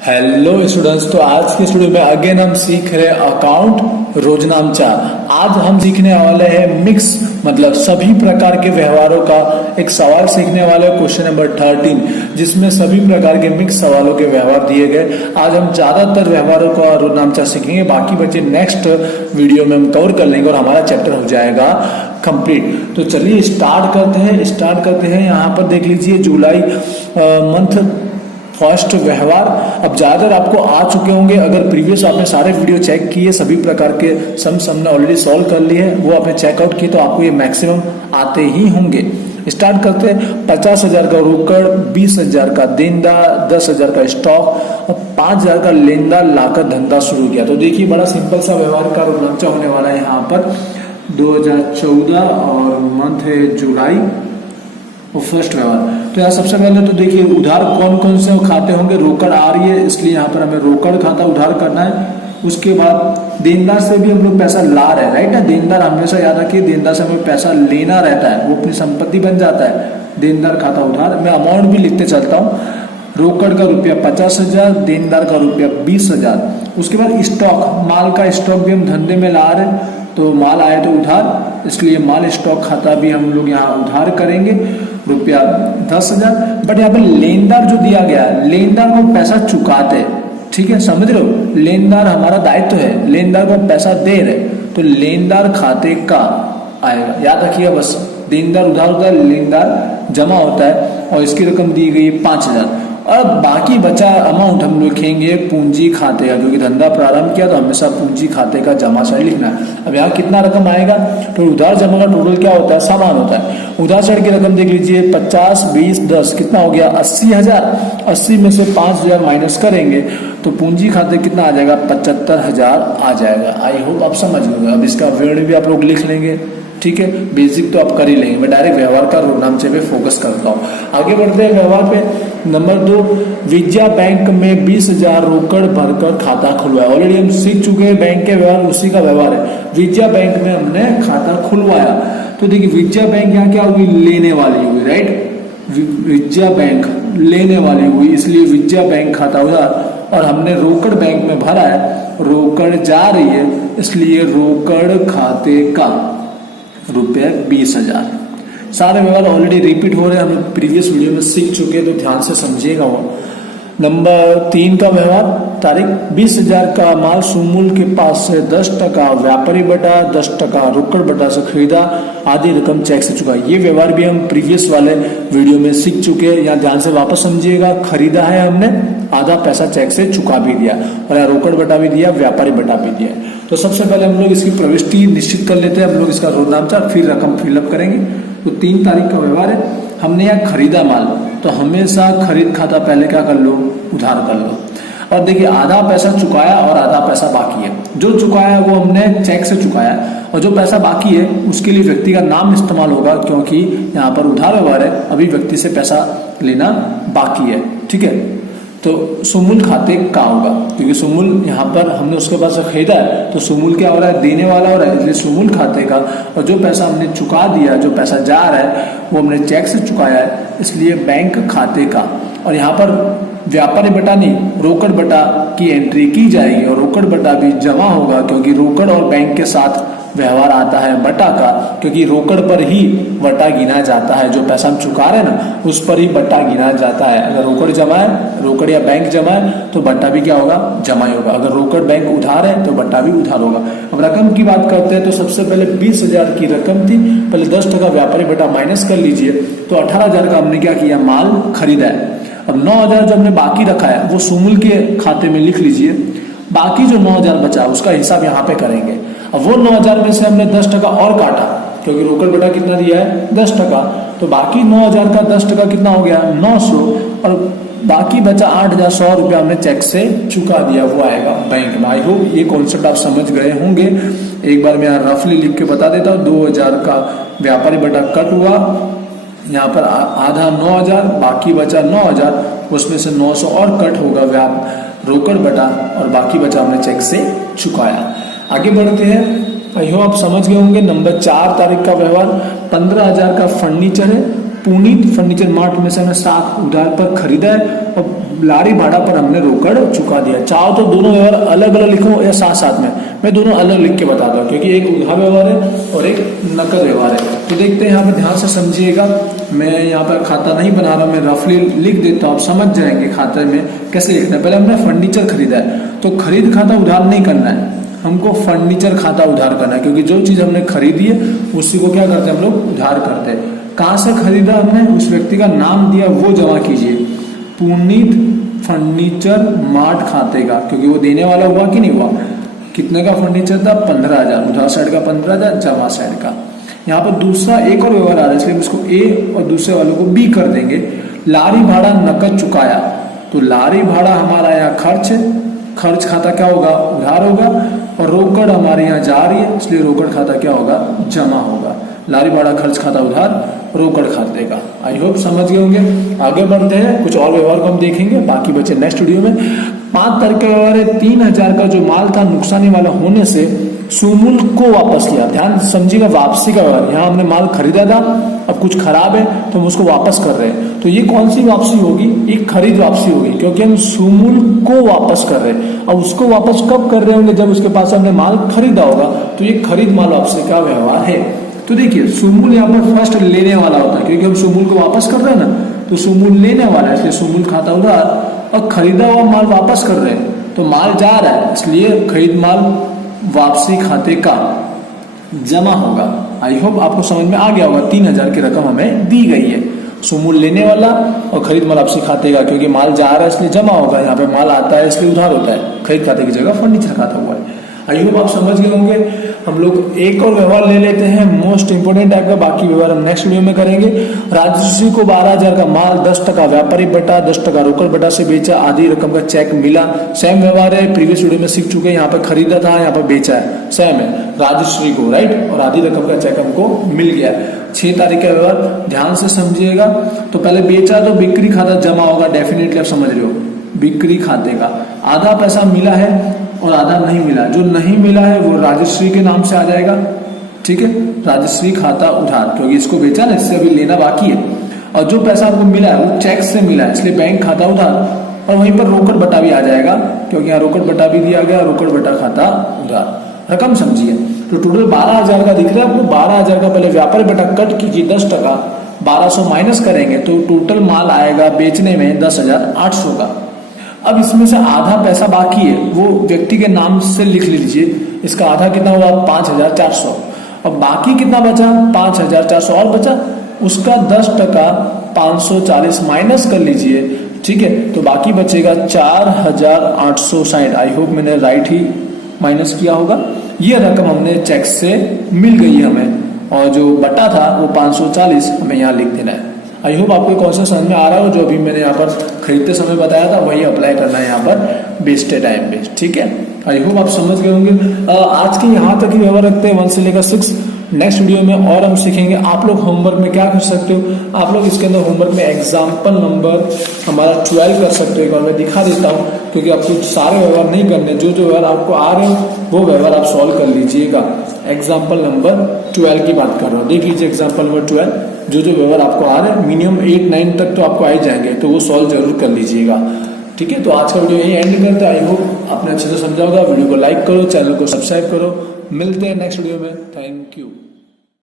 Hello students, तो आज के स्टूडियो में अगेन हम सीख रहे अकाउंट रोजनामचा। आज हम सीखने वाले हैं मिक्स मतलब सभी प्रकार के व्यवहारों का एक सवाल सीखने वाले क्वेश्चन नंबर 13, जिसमें सभी प्रकार के मिक्स सवालों के व्यवहार दिए गए। आज हम ज्यादातर व्यवहारों का रोजनामचा सीखेंगे, बाकी बच्चे नेक्स्ट वीडियो में हम कवर कर लेंगे और हमारा चैप्टर हो जाएगा कंप्लीट। तो चलिए स्टार्ट करते हैं। यहाँ पर देख लीजिए जुलाई मंथ फर्स्ट व्यवहार। अब ज्यादातर आपको आ चुके होंगे, अगर प्रीवियस आपने सारे वीडियो चेक किए, सभी प्रकार के सम्स हमने ऑलरेडी सॉल्व कर लिए हैं, वो आपने चेकआउट किए, तो आपको ये मैक्सिमम आते ही होंगे। स्टार्ट करते हैं। 50,000 का रोकड़, 20,000 का देनदार, 10,000 का स्टॉक और 5,000 का लेनदार लाकर धंधा शुरू किया। तो देखिए बड़ा सिंपल सा व्यवहार का रोजनामचा होने वाला है यहाँ पर। 2014 और मंथ है जुलाई और फर्स्ट व्यवहार। तो यहाँ सबसे पहले तो देखिए उधार कौन कौन से खाते होंगे। रोकड़ आ रही है, इसलिए यहाँ पर हमें रोकड़ खाता उधार करना है। उसके बाद देनदार से भी हम लोग पैसा ला रहे हैं, राइट है। देनदार हमेशा याद रखिए, देनदार से हमें पैसा लेना रहता है, वो अपनी संपत्ति बन जाता है। देनदार खाता उधार, मैं अमाउंट भी लिखते चलता हूँ। रोकड़ का रुपया 50,000, देनदार का रुपया 20,000। उसके बाद स्टॉक, माल का स्टॉक भी हम धंधे में ला रहे हैं, तो माल आए तो उधार, इसलिए माल स्टॉक खाता भी हम लोग यहाँ उधार करेंगे, रुपया 10,000। बट यहाँ पर लेनदार जो दिया गया है, लेनदार को पैसा चुकाते हैं, ठीक है, समझ रहे हो। लेनदार हमारा दायित्व है, लेनदार को पैसा दे रहे, तो लेनदार खाते का आएगा, याद रखिएगा बस। देनदार उधार होता है, लेनदार जमा होता है, और इसकी रकम दी गई 5,000। और बाकी बचा अमाउंट हम लिखेंगे पूंजी खाते का, क्योंकि धंधा प्रारंभ किया तो हमेशा पूंजी खाते का जमा साइड लिखना है। अब यहाँ कितना रकम आएगा, तो उधार जमा का टोटल क्या होता है, समान होता है। उधार साइड की रकम देख लीजिए, 50, 20, 10 कितना हो गया, 80,000। 80 में से 5,000 माइनस करेंगे तो पूंजी खाते कितना आ जाएगा, 75,000 आ जाएगा। आई होप आप समझ गए। अब इसका विवरण भी आप लोग लिख लेंगे, ठीक है, बेसिक तो आप कर ही लेंगे। मैं डायरेक्ट व्यवहार का रोजनामचे पे फोकस करता हूँ। आगे बढ़ते हैं व्यवहार पे। नंबर 2, विजया बैंक में 20,000 रोकड़ भरकर खाता खुलवाया। ऑलरेडी हम सीख चुके हैं बैंक के व्यवहार, उसी का व्यवहार है। विजया बैंक में हमने खाता खुलवाया, तो देखिए विजया बैंक यहाँ क्या हुई, लेने वाली हुई, राइट। विजया बैंक लेने वाली हुई, इसलिए विजया बैंक खाता उधार। और हमने रोकड़ बैंक में भरा है, रोकड़ जा रही है, इसलिए रोकड़ खाते का रुपये 20,000। सारे व्यवहार ऑलरेडी रिपीट हो रहे हैं, हम प्रीवियस वीडियो में सीख चुके हैं, तो ध्यान से समझिएगा वो। नंबर 3 का व्यवहार, तारीख 20,000 का माल सुमूल के पास से 10% व्यापारी बटा 10% रोकड़ बटा से खरीदा, आधी रकम चेक से चुका। ये व्यवहार भी हम प्रीवियस वाले वीडियो में सीख चुके हैं, यहाँ ध्यान से वापस समझिएगा। खरीदा है हमने, आधा पैसा चेक से चुका भी दिया, और यहाँ रोकड़ बटा भी दिया, व्यापारी बटा भी दिया। तो सबसे पहले हम लोग इसकी प्रविष्टि निश्चित कर लेते हैं, हम लोग इसका रोजनामचा, फिर रकम फिलअप करेंगे। तो 3 तारीख का व्यवहार है। हमने यहाँ खरीदा माल, तो हमेशा खरीद खाता पहले क्या कर लो, उधार कर लो। और देखिए आधा पैसा चुकाया और आधा पैसा बाकी है। जो चुकाया है वो हमने चेक से चुकाया, और जो पैसा बाकी है उसके लिए व्यक्ति का नाम इस्तेमाल होगा, क्योंकि यहाँ पर उधार व्यवहार है, अभी व्यक्ति से पैसा लेना बाकी है, ठीक है। तो सुमूल खाते का होगा, क्योंकि सुमूल यहाँ पर हमने उसके पास खरीदा है, तो सुमूल क्या हो रहा है, देने वाला हो रहा है, इसलिए सुमूल खाते का। और जो पैसा हमने चुका दिया, जो पैसा जा रहा है वो हमने चेक से चुकाया है, इसलिए बैंक खाते का। और यहाँ पर व्यापारी बटा नहीं, रोकड़ बटा की एंट्री की जाएगी, और रोकड़ बटा भी जमा होगा, क्योंकि रोकड़ और बैंक के साथ व्यवहार आता है बटा का, क्योंकि रोकड़ पर ही बटा गिना जाता है। जो पैसा हम चुका रहे हैं ना, उस पर ही बटा गिना जाता है। अगर रोकड़ जमा है, रोकड़ या बैंक जमा है, तो बट्टा भी क्या होगा, जमा ही होगा। अगर रोकड़ बैंक उधार है, तो बट्टा भी उधार होगा। अब रकम की बात करते हैं, तो सबसे पहले 20,000 की रकम थी, पहले 10% व्यापारी बटा माइनस कर लीजिए, तो 18,000 का हमने क्या किया, माल खरीदा है। अब 9,000 जो हमने बाकी रखा है, वो सुमूल के खाते में लिख लीजिए। बाकी जो 9,000 बचा, उसका हिसाब यहाँ पे करेंगे। अब वो 9,000 में से हमने 10% और काटा, क्योंकि रोकड़ बटा कितना दिया है, 10%, तो बाकी 9,000 का 10% कितना हो गया, 900, और बाकी बचा 8,100 रुपया हमने चेक से चुका दिया, वो आएगा बैंक में। आई होप ये कॉन्सेप्ट आप समझ गए होंगे। एक बार मैं यहाँ रफली लिख के बता देता हूँ। 2,000 का व्यापारी बटा कट हुआ, यहाँ पर आधा 9,000, बाकी बचा 9,000, उसमें से 900 और कट होगा रोकड़ बटा, और बाकी बचा हमने चेक से चुकाया। आगे बढ़ते हैं, आई होप आप समझ गए होंगे। नंबर 4 तारीख का व्यवहार, 15,000 का फर्नीचर है, पुनीत फर्नीचर मार्ट में से हमने 7 उधार पर खरीदा है, और लारी भाड़ा पर हमने रोकड़ चुका दिया। चाहो तो दोनों व्यवहार अलग अलग लिखो या साथ साथ में, मैं दोनों अलग लिख के बताता हूँ क्योंकि एक उधार व्यवहार है और एक नकद व्यवहार है। तो देखते हैं यहाँ पे, ध्यान से समझिएगा। मैं यहाँ पर खाता नहीं बना रहा, मैं रफली लिख देता हूँ, आप समझ जाएंगे खाते में कैसे लिखना है। पहले हमने फर्नीचर खरीदा है तो खरीद खाता उधार नहीं करना है, हमको फर्नीचर खाता उधार करना है, क्योंकि जो चीज हमने खरीदी है उसी को क्या करते हैं हम लोग उधार करते हैं। कहाँ से खरीदा हमने, उस व्यक्ति का नाम दिया वो जमा कीजिए, पुनीत फर्नीचर मार्ट खाते का, क्योंकि वो देने वाला हुआ कि नहीं हुआ। कितने का फर्नीचर था, 15,000, उधार साइड का 15,000, जमा साइड का। यहाँ पर दूसरा एक और व्यवहार आ रहा है, इसलिए इसको ए और दूसरे वालों को बी कर देंगे। लारी भाड़ा नकद चुकाया, तो लारी भाड़ा हमारा यहाँ खर्च है, खर्च खाता क्या होगा, उधार होगा, और रोकड़ हमारे यहाँ जा रही है इसलिए रोकड़ खाता क्या होगा, जमा होगा। लारी भाड़ा खर्च खाता उधार, रोकड़ खाते का। आई होप समझ गए होंगे। आगे बढ़ते हैं, कुछ और व्यवहार को हम देखेंगे, बाकी बचे नेक्स्ट वीडियो में। 5 तारीख का व्यवहार है, 3,000 का जो माल था नुकसानी वाला होने से सुमूल को वापस लिया। ध्यान समझिएगा, वापसी का व्यवहार। यहाँ हमने माल खरीदा था, अब कुछ खराब है तो हम उसको वापस कर रहे हैं, तो ये कौन सी वापसी होगी, एक खरीद वापसी होगी, क्योंकि हम सुमूल को वापस कर रहे हैं। अब उसको वापस कब कर रहे होंगे, जब उसके पास हमने माल खरीदा होगा, तो ये खरीद माल वापसी का व्यवहार है। तो देखिए सुमूल यहाँ पर फर्स्ट लेने वाला होता है, क्योंकि हम सुमूल को वापस कर रहे हैं ना, तो सुमूल लेने वाला है इसलिए सुमूल खाता उधार, और खरीदा हुआ माल वापस कर रहे हैं तो माल जा रहा है इसलिए खरीद माल वापसी खाते का जमा होगा। आई होप आपको समझ में आ गया होगा। 3,000 की रकम हमें दी गई है, सुमूल लेने वाला और खरीद माल वापसी खाते का, क्योंकि माल जा रहा है इसलिए जमा होगा, यहाँ पे माल आता है इसलिए उधार होता है, खरीद खाते की जगह फर्नीचर खाता हुआ है। आई होप आप समझ गए होंगे। हम लोग एक और व्यवहार ले लेते हैं, मोस्ट इंपोर्टेंट टाइप का, बाकी व्यवहार हम नेक्स्ट वीडियो में करेंगे। राजश्री को 12,000 का माल 10% व्यापारी बटा 10% रोकड़ बटा से बेचा, आधी रकम का चेक मिला। सेम व्यवहार है, प्रीवियस वीडियो में सीख चुके हैं। यहाँ पे खरीदा था, यहाँ पे बेचा है, सेम है राजश्री को, राइट, और आधी रकम का चेक हमको मिल गया। 6 तारीख का व्यवहार ध्यान से समझिएगा। तो पहले बेचा तो बिक्री खाता जमा होगा, डेफिनेटली आप समझ रहे हो, बिक्री खाते का। आधा पैसा मिला है और आधा नहीं मिला, जो नहीं मिला है वो राजश्री के नाम से आ जाएगा, ठीक है, राजश्री खाता उधार, क्योंकि इसको बेचा ना, इससे अभी लेना बाकी है। और जो पैसा आपको मिला है वो चेक से मिला है इसलिए बैंक खाता उधार, और वहीं पर रोकड़ बटा भी आ जाएगा, क्योंकि यहाँ रोकड़ बटा भी दिया गया, रोकड़ बटा खाता उधार। रकम समझिए, तो टोटल 12,000 का दिख रहा है आपको। 12,000 का पहले व्यापारी बटा कट कीजिए 10%, 1200 माइनस करेंगे तो टोटल माल आएगा बेचने में 10,800 का। अब इसमें से आधा पैसा बाकी है, वो व्यक्ति के नाम से लिख लीजिए, इसका आधा कितना हुआ, 5,400। अब बाकी कितना बचा, 5,400 और बचा, उसका 10% 540 माइनस कर लीजिए, ठीक है, तो बाकी बचेगा 4,860। आई होप मैंने राइट ही माइनस किया होगा। ये रकम हमने चेक से मिल गई है हमें, और जो बटा था वो 540 हमें यहाँ लिख देना है। आई होप आपको कॉन्सेप्ट समझ में आ रहा हो, जो अभी मैंने यहाँ पर खरीदते समय बताया था वही अप्लाई करना है यहाँ पर बेचते टाइम पे, ठीक है। आई होप आप समझ गए होंगे। आज के यहाँ तक ही व्यवहार रखते हैं 1 से लेकर 6। नेक्स्ट वीडियो में और हम सीखेंगे। आप लोग होमवर्क में क्या कर सकते हो, आप लोग इसके अंदर होमवर्क में एग्जाम्पल नंबर हमारा 12 कर सकते हो। एक बार मैं दिखा देता हूँ, क्योंकि आपको सारे व्यवहार नहीं करने, जो जो व्यवहार आपको आ रहे हो वो व्यवहार आप सॉल्व कर लीजिएगा। एग्जाम्पल नंबर 12 की बात कर रहा हूँ, देख लीजिए एग्जाम्पल नंबर 12, जो जो व्यवहार आपको आ रहे हैं मिनिमम 8-9 तक तो आपको आ ही जाएंगे, तो वो सॉल्व जरूर कर लीजिएगा, ठीक है। तो आज का वीडियो यही एंड करते हैं। आई होप आपने अच्छे से समझा होगा। वीडियो को लाइक करो, चैनल को सब्सक्राइब करो। मिलते हैं नेक्स्ट वीडियो में। Thank you.